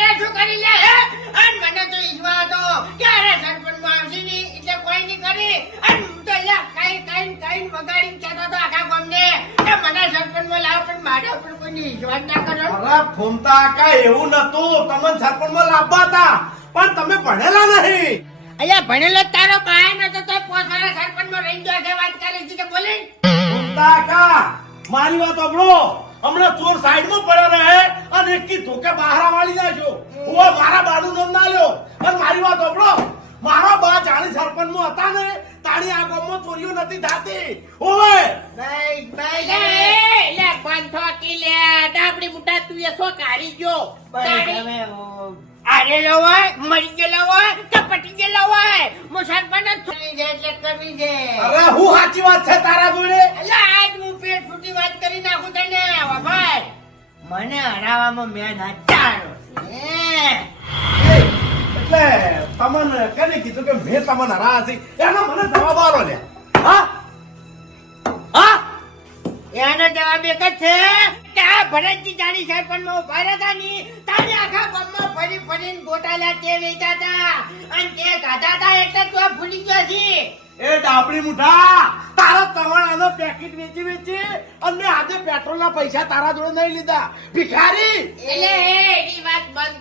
તારે શું કરી લે હે અને મને તો ઈજવા હતો કે અરે સરપંચ માં આવશે નહીં એટલે કોઈ નહીં કરી અને હું તો યાર કઈ વગાડીને કહેતો હતો આખા ગામને કે મને સરપંચ માં લાવ પણ મારા ઉપર કોઈ ઈજવા ના કરો. અરે ફૂમતા કા એવું નતું, તમને સરપંચ માં લાવવા હતા પણ તમે ભણેલા નહીં. અલ્યા ભણેલો તારો ભાઈ નતો તો પોતાના સરપંચ માં રહી ગયો છે વાત કરી છે કે બોલે ફૂમતા કા મારી વાત સાંભળો, હમણાં ચોર સાઈડ માં પડ્યો રહે અને એક કી ધોકે બહાર વાળી નાખ્યો. ઓય મારા બાનું નામ ના લ્યો. અને મારી વાત સાંભળો, મારા બા જાણી સરપંચ માં હતા ને તાણી આ ગામમાં ચોરીઓ નથી થતી. ઓય લે બંધો કી લે ડાબડી બુટા તું એ સો કાઢી ગયો અરે લો હોય મરી ગયેલો હોય કે પટી ગયેલો હોય મુસલમાન જ છોડી જાય એટલે કરવી છે. અરે હું સાચી વાત છે તારા જોડે. એટલે આજ હું પેટ ફૂટી વાત કરી નાખું તને ભાઈ મને હરાવામાં મેં નાચાડો એટલે તમને કને કીધું કે મેં તમને હરા હતી એનો મને જવાબ આલો લે. હા હા એનો જવાબ એક જ છે કે આ ભરતજી જાણી સરપંચ માં ઉભા રહ્યા ની તારી આખા ગામમાં ફરીને ગોટાલા તે વેચા હતા અને તે ગાધા હતા એટલે તું આ ભૂલી ગયો છી. એ ડાબડી મુઠા તારા તવણાનો પેકેટ વેચી અને મેં આજે પેટ્રોલ ના પૈસા તારા જોડે નહીં લીધા ભિખારી. એટલે એની વાત બંધ